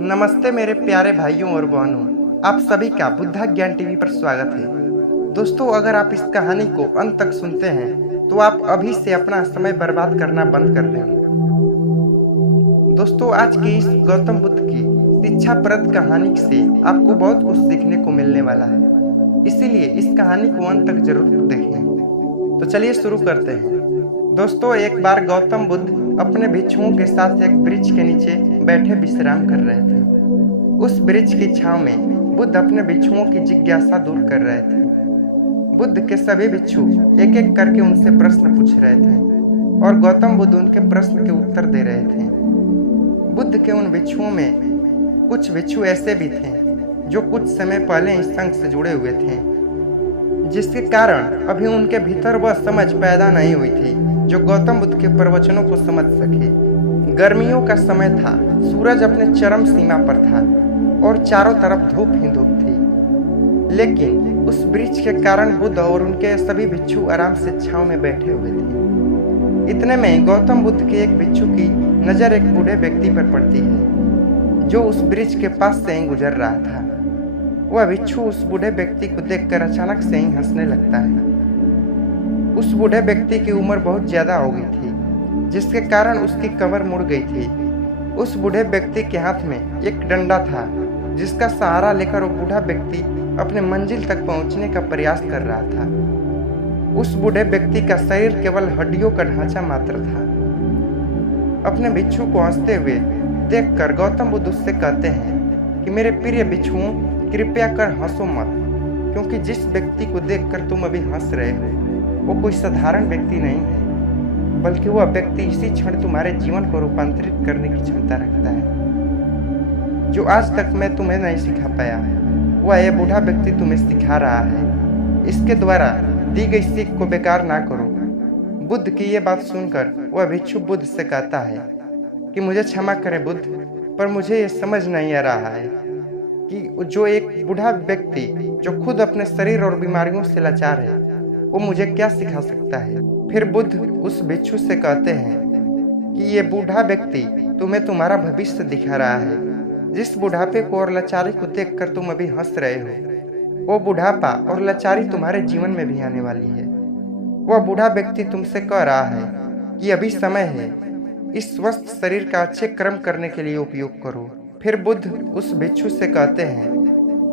नमस्ते मेरे प्यारे भाइयों और बहनों, आप सभी का बुद्धा ज्ञान टीवी पर स्वागत है। दोस्तों, अगर आप इस कहानी को अंत तक सुनते हैं तो आप अभी से अपना समय बर्बाद करना बंद कर देंगे। दोस्तों, आज की इस गौतम बुद्ध की शिक्षाप्रद कहानी से आपको बहुत कुछ सीखने को मिलने वाला है, इसीलिए इस कहानी को अंत तक जरूर देखें। तो चलिए शुरू करते हैं। दोस्तों, एक बार गौतम बुद्ध अपने भिक्षुओं के साथ एक वृक्ष के नीचे बैठे विश्राम कर रहे थे। उस वृक्ष की छांव में बुद्ध अपने भिक्षुओं की जिज्ञासा दूर कर रहे थे। बुद्ध के सभी भिक्षु एक एक करके उनसे प्रश्न पूछ रहे थे और गौतम बुद्ध उनके प्रश्न के उत्तर दे रहे थे। बुद्ध के उन भिक्षुओं में कुछ भिक्षु ऐसे भी थे जो कुछ समय पहले इस संघ से जुड़े हुए थे, जिसके कारण अभी उनके भीतर वह समझ पैदा नहीं हुई थी जो गौतम बुद्ध के प्रवचनों को समझ सके। गर्मियों का समय था, सूरज अपने चरम सीमा पर था और चारों तरफ धूप ही धूप थी। लेकिन उस वृक्ष के कारण बुद्ध और उनके सभी भिक्षु आराम से छांव में बैठे हुए थे। इतने में गौतम बुद्ध के एक भिक्षु की नजर एक बूढ़े व्यक्ति पर पड़ती है जो उस वृक्ष के पास से ही गुजर रहा था। वह भिक्षु उस बूढ़े व्यक्ति को देखकर अचानक से ही हंसने लगता है। उस बूढ़े व्यक्ति की उम्र बहुत ज्यादा हो गई थी, जिसके कारण उसकी कमर मुड़ गई थी। उस बूढ़े व्यक्ति के हाथ में एक डंडा था, जिसका सहारा लेकर वो बूढ़ा व्यक्ति अपने मंजिल तक पहुंचने का प्रयास कर रहा था। उस बूढ़े व्यक्ति का शरीर केवल हड्डियों का ढांचा मात्र था। अपने भिक्षु को हंसते हुए देखकर गौतम बुद्ध उससे कहते हैं कि मेरे प्रिय भिक्षुओं, कृपया कर हंसो मत, क्योंकि जिस व्यक्ति को देखकर तुम अभी हंस रहे हो वो कोई साधारण व्यक्ति नहीं है, बल्कि वह व्यक्ति इसी क्षण तुम्हारे जीवन को रूपांतरित करने की क्षमता रखता है। जो आज तक मैं तुम्हें नहीं सिखा पाया, वह यह बूढ़ा व्यक्ति तुम्हें सिखा रहा है। इसके द्वारा दी गई सीख को बेकार ना करो। बुद्ध की ये बात सुनकर वह भिक्षु बुद्ध से कहता है कि मुझे क्षमा करें बुद्ध, पर मुझे ये समझ नहीं आ रहा है कि जो एक बूढ़ा व्यक्ति जो खुद अपने शरीर और बीमारियों से लाचार है, वो मुझे क्या सिखा सकता है। फिर बुद्ध उस भिक्षु से कहते हैं कि ये बूढ़ा व्यक्ति तुम्हें तुम्हारा भविष्य दिखा रहा है। जिस बुढ़ापे को और लाचारी को देखकर तुम अभी हंस रहे हो, वो बुढ़ापा और लाचारी तुम्हारे जीवन में भी आने वाली है। वह बूढ़ा व्यक्ति तुमसे कह रहा है कि अभी समय है, इस स्वस्थ शरीर का अच्छे कर्म करने के लिए उपयोग करो। फिर बुद्ध उस भिक्षु से कहते हैं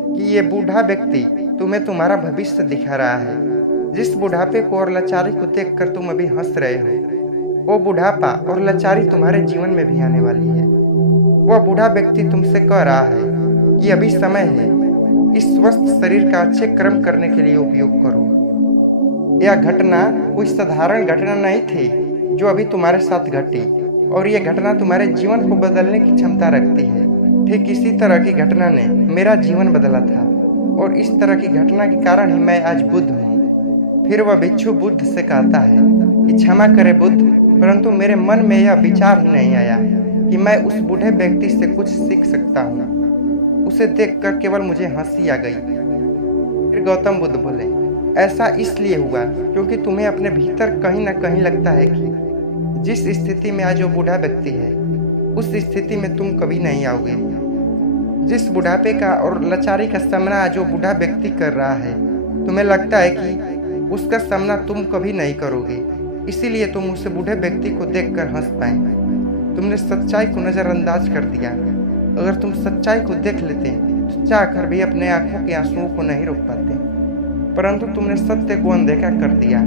कि ये बूढ़ा व्यक्ति तुम्हें तुम्हारा भविष्य दिखा रहा है। जिस बुढ़ापे को और लाचारी को देखकर तुम अभी हंस रहे हो, वो बुढ़ापा और लाचारी तुम्हारे जीवन में भी आने वाली है। वह बूढ़ा व्यक्ति तुमसे कह रहा है कि अभी समय है, इस स्वस्थ शरीर का अच्छे कर्म करने के लिए उपयोग करो। यह घटना कोई साधारण घटना नहीं थी जो अभी तुम्हारे साथ घटी, और यह घटना तुम्हारे जीवन को बदलने की क्षमता रखती है। ठीक इसी तरह की घटना ने मेरा जीवन बदला था, और इस तरह की घटना के कारण ही मैं आज बुद्ध हूँ। फिर वह भिक्षु बुद्ध से कहता है कि क्षमा करे बुद्ध, परंतु मेरे मन में यह विचार ही नहीं आया कि मैं उस बूढ़े व्यक्ति से कुछ सीख सकता हूँ। उसे देखकर केवल मुझे हंसी आ गई। फिर गौतम बुद्ध बोले, ऐसा इसलिए हुआ क्योंकि तुम्हें अपने भीतर कहीं न कहीं लगता है कि जिस स्थिति में आज वो बूढ़ा व्यक्ति है, उस स्थिति में तुम कभी नहीं आओगे। जिस बुढ़ापे का और लाचारी का सामना आज वो बूढ़ा व्यक्ति कर रहा है, तुम्हें लगता है कि उसका सामना तुम कभी नहीं करोगे, इसीलिए तुम उस बूढ़े व्यक्ति को देखकर हंस पाए। तुमने सच्चाई को नजरअंदाज कर दिया। अगर तुम सच्चाई को देख लेते तो चाहकर भी अपने आंखों के आंसुओं को नहीं रोक पाते, परंतु तुमने सत्य को अनदेखा कर दिया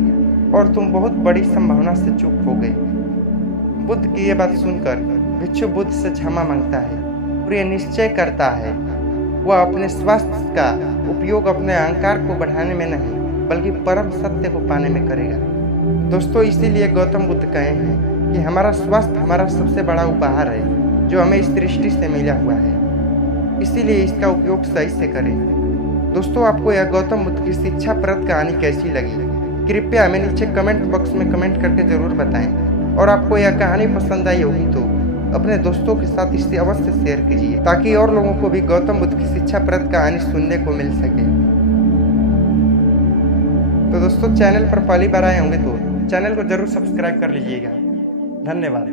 और तुम बहुत बड़ी संभावना से चूक हो गए। बुद्ध की ये बात सुनकर भिक्षु बुद्ध से क्षमा मांगता है और यह निश्चय करता है वह अपने स्वास्थ्य का उपयोग अपने अहंकार को बढ़ाने में नहीं, बल्कि परम सत्य को पाने में करेगा। दोस्तों, इसीलिए गौतम बुद्ध कहे हैं कि हमारा स्वास्थ्य हमारा सबसे बड़ा उपहार है जो हमें इस सृष्टि से मिला हुआ है, इसीलिए इसका उपयोग सही से करें। दोस्तों, आपको यह गौतम बुद्ध की शिक्षाप्रद कहानी कैसी लगी, कृपया हमें नीचे कमेंट बॉक्स में कमेंट करके जरूर बताएं। और आपको यह कहानी पसंद आई होगी तो अपने दोस्तों के साथ इसे अवश्य शेयर कीजिए, ताकि और लोगों को भी गौतम बुद्ध की शिक्षाप्रद कहानी सुनने को मिल सके। तो दोस्तों, चैनल पर पहली बार आए होंगे तो चैनल को जरूर सब्सक्राइब कर लीजिएगा। धन्यवाद।